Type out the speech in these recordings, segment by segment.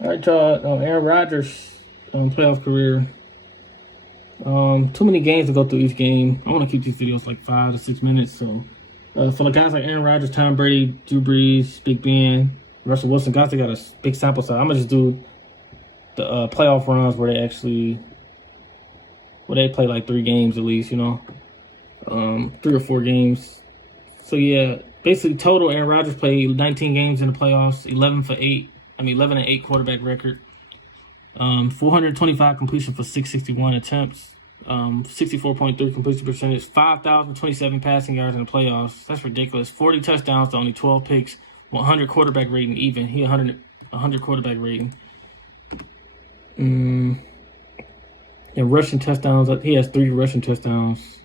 All right, y'all. Aaron Rodgers playoff career. Too many games to go through each game. I want to keep these videos like 5 to 6 minutes. So, for the guys like Aaron Rodgers, Tom Brady, Drew Brees, Big Ben, Russell Wilson, guys that got a big sample size, I'm gonna just do the playoff runs where they play like 3 games at least. 3 or 4 games. So yeah, basically total Aaron Rodgers played 19 games in the playoffs, 11 and 8 quarterback record. 425 completion for 661 attempts, 64.3 completion percentage, 5,027 passing yards in the playoffs. That's ridiculous. 40 touchdowns to only 12 picks, 100 quarterback rating even. He 100 quarterback rating. And rushing touchdowns, he has 3 rushing touchdowns.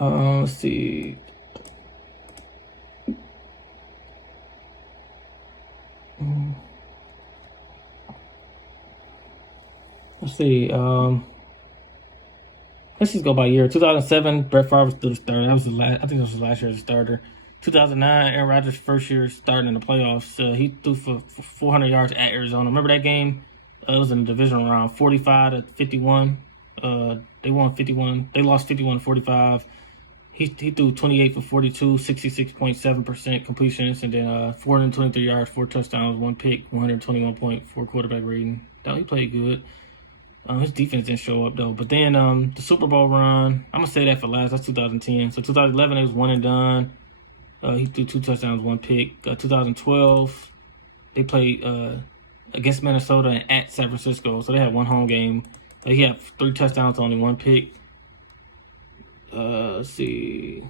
Let's see. Let's see. Let's just go by year. 2007, Brett Favre was still the starter. That was the last. I think that was the last year as a starter. 2009, Aaron Rodgers' first year starting in the playoffs. He threw for 400 yards at Arizona. Remember that game? It was in the divisional round, 45-51. They won 51. They lost 51-45. He threw 28 for 42, 66.7% completions, and then 423 yards, 4 touchdowns, 1 pick, 121.4 quarterback rating. He played good. His defense didn't show up though. But then the Super Bowl run, I'm gonna say that for last. That's 2010. So 2011 it was one and done. He threw 2 touchdowns, 1 pick. 2012 they played against Minnesota and at San Francisco. So they had 1 home game. He had 3 touchdowns, only 1 pick. Let's see.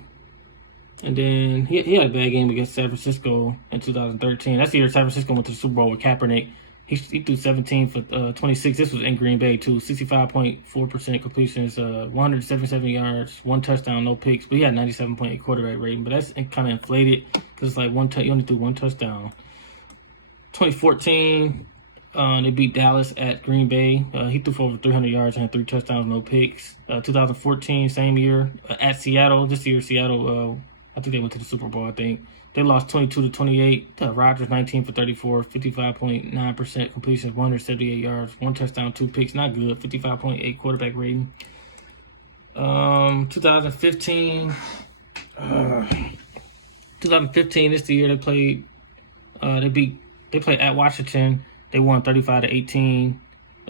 And then he had a bad game against San Francisco in 2013. That's the year San Francisco went to the Super Bowl with Kaepernick. He threw 17 for 26. This was in Green Bay too. 65.4% completions, 177 yards, 1 touchdown, no picks. But he had 97.8 quarterback rating. But that's kind of inflated because it's like you only threw 1 touchdown. 2014, they beat Dallas at Green Bay. He threw for over 300 yards and had 3 touchdowns, no picks. 2014, same year, at Seattle. This year, Seattle, I think they went to the Super Bowl, I think. They lost 22-28. Rodgers 19 for 34, 55.9% completion, 178 yards, 1 touchdown, 2 picks. Not good. 55.8 quarterback rating. 2015. 2015. This is the year they played. They played at Washington. They won 35-18.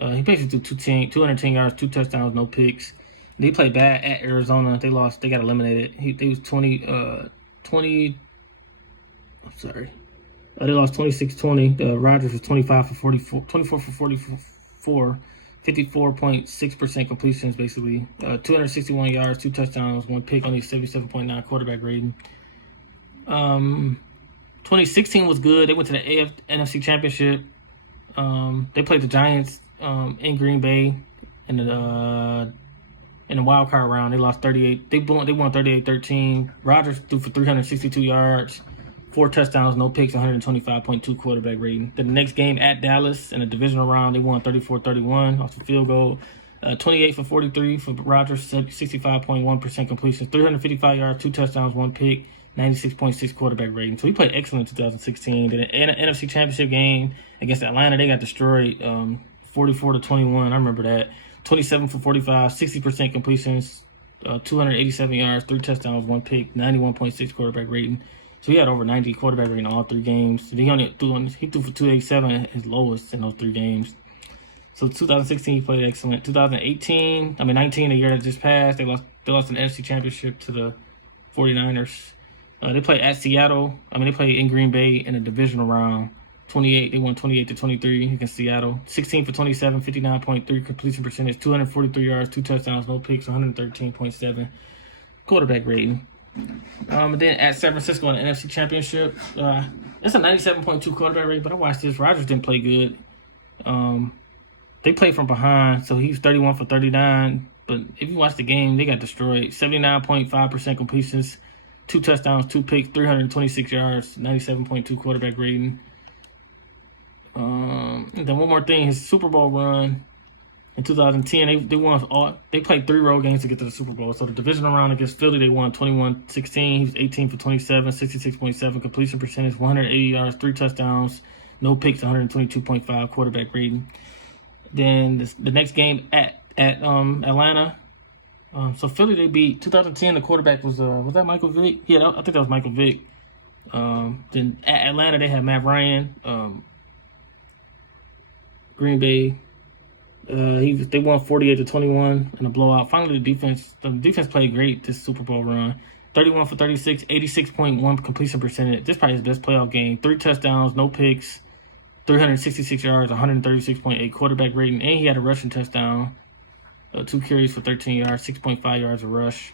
He basically threw 210 yards, 2 touchdowns, no picks. They played bad at Arizona. They lost. They got eliminated. They was 20. They lost 26-20. Rodgers was 24 for 44, 54.6% completions, basically. 261 yards, 2 touchdowns, 1 pick, only 77.9 quarterback rating. 2016 was good. They went to the NFC Championship. They played the Giants in Green Bay in the wild card round. They lost 38. They won 38-13. Rodgers threw for 362 yards, 4 touchdowns, no picks, 125.2 quarterback rating. Then the next game at Dallas in the divisional round, they won 34-31 off the field goal. 28 for 43 for Rodgers, 65.1% completion, 355 yards, 2 touchdowns, 1 pick, 96.6 quarterback rating. So he played excellent in 2016. Then the NFC Championship game against Atlanta, they got destroyed, 44-21. I remember that. 27 for 45, 60% completions, 287 yards, 3 touchdowns, 1 pick, 91.6 quarterback rating. So he had over 90 quarterback rating in all 3 games. He threw for 287, his lowest in those 3 games. So 2016 he played excellent. 19, the year that just passed, they lost an NFC Championship to the 49ers. They played at Seattle. They played in Green Bay in the divisional round. They won 28-23 against Seattle. 16 for 27, 59.3 completion percentage, 243 yards, 2 touchdowns, no picks, 113.7 quarterback rating. And then at San Francisco in the NFC Championship, that's a 97.2 quarterback rating. But I watched this. Rodgers didn't play good. They played from behind, so he was 31 for 39. But if you watch the game, they got destroyed. 79.5% completions, 2 touchdowns, 2 picks, 326 yards, 97.2 quarterback rating. And then one more thing, his Super Bowl run in 2010, they won they played 3 road games to get to the Super Bowl. So the divisional round against Philly, they won 21-16. He was 18 for 27, 66.7 completion percentage, 180 yards, 3 touchdowns, no picks, 122.5 quarterback rating. Then the next game at Atlanta. So Philly, they beat 2010. The quarterback was that Michael Vick? Yeah, I think that was Michael Vick. Then at Atlanta, they had Matt Ryan. Green Bay, they won 48-21 in a blowout. Finally, the defense played great this Super Bowl run. 31 for 36, 86.1 completion percentage. This is probably his best playoff game. 3 touchdowns, no picks, 366 yards, 136.8 quarterback rating, and he had a rushing touchdown. 2 carries for 13 yards, 6.5 yards a rush.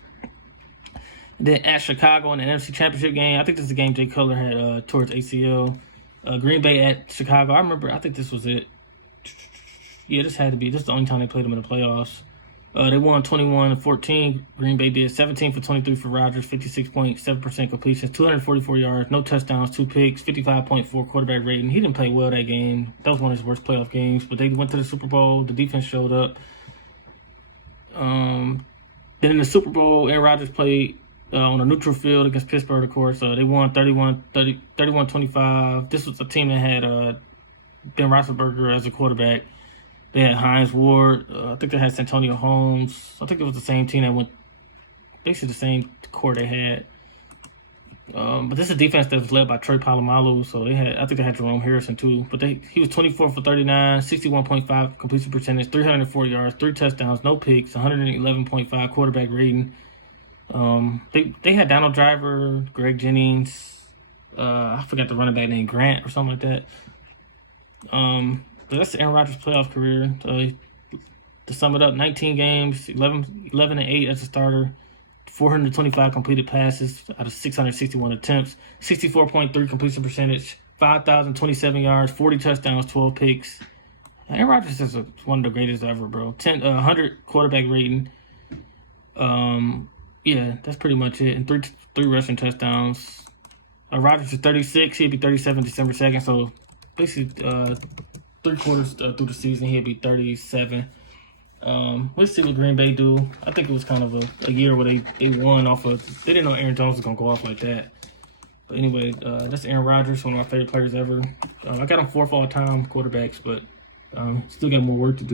And then at Chicago in the NFC Championship game, I think this is the game Jay Cutler had towards ACL. Green Bay at Chicago. I think this was it. Yeah, this had to be. This is the only time they played them in the playoffs. They won 21-14. Green Bay did 17 for 23 for Rodgers, 56.7% completions, 244 yards, no touchdowns, 2 picks, 55.4 quarterback rating. He didn't play well that game. That was one of his worst playoff games, but they went to the Super Bowl. The defense showed up. Then in the Super Bowl, Aaron Rodgers played on a neutral field against Pittsburgh, of course. They won 31-25. This was a team that had Ben Roethlisberger as a quarterback. They had Hines Ward. I think they had Santonio Holmes. I think it was the same team that went, basically the same core they had. But this is a defense that was led by Troy Polamalu. So I think they had Jerome Harrison too. But he was 24 for 39, 61.5 completion percentage, 304 yards, 3 touchdowns, no picks, 111.5 quarterback rating. They had Donald Driver, Greg Jennings. I forgot the running back name, Grant or something like that. So that's Aaron Rodgers' playoff career. To sum it up, 19 games, 11-8 as a starter, 425 completed passes out of 661 attempts, 64.3 completion percentage, 5,027 yards, 40 touchdowns, 12 picks. Aaron Rodgers is one of the greatest ever, bro. 100 quarterback rating. Yeah, that's pretty much it. And three rushing touchdowns. Rodgers is 36. He'll be 37 December 2nd. So basically, 3 quarters through the season, he'll be 37. Let's see what Green Bay do. I think it was kind of a year where they won off of. They didn't know Aaron Jones was gonna go off like that. But anyway, that's Aaron Rodgers, one of my favorite players ever. I got him 4th all-time quarterbacks, but still got more work to do.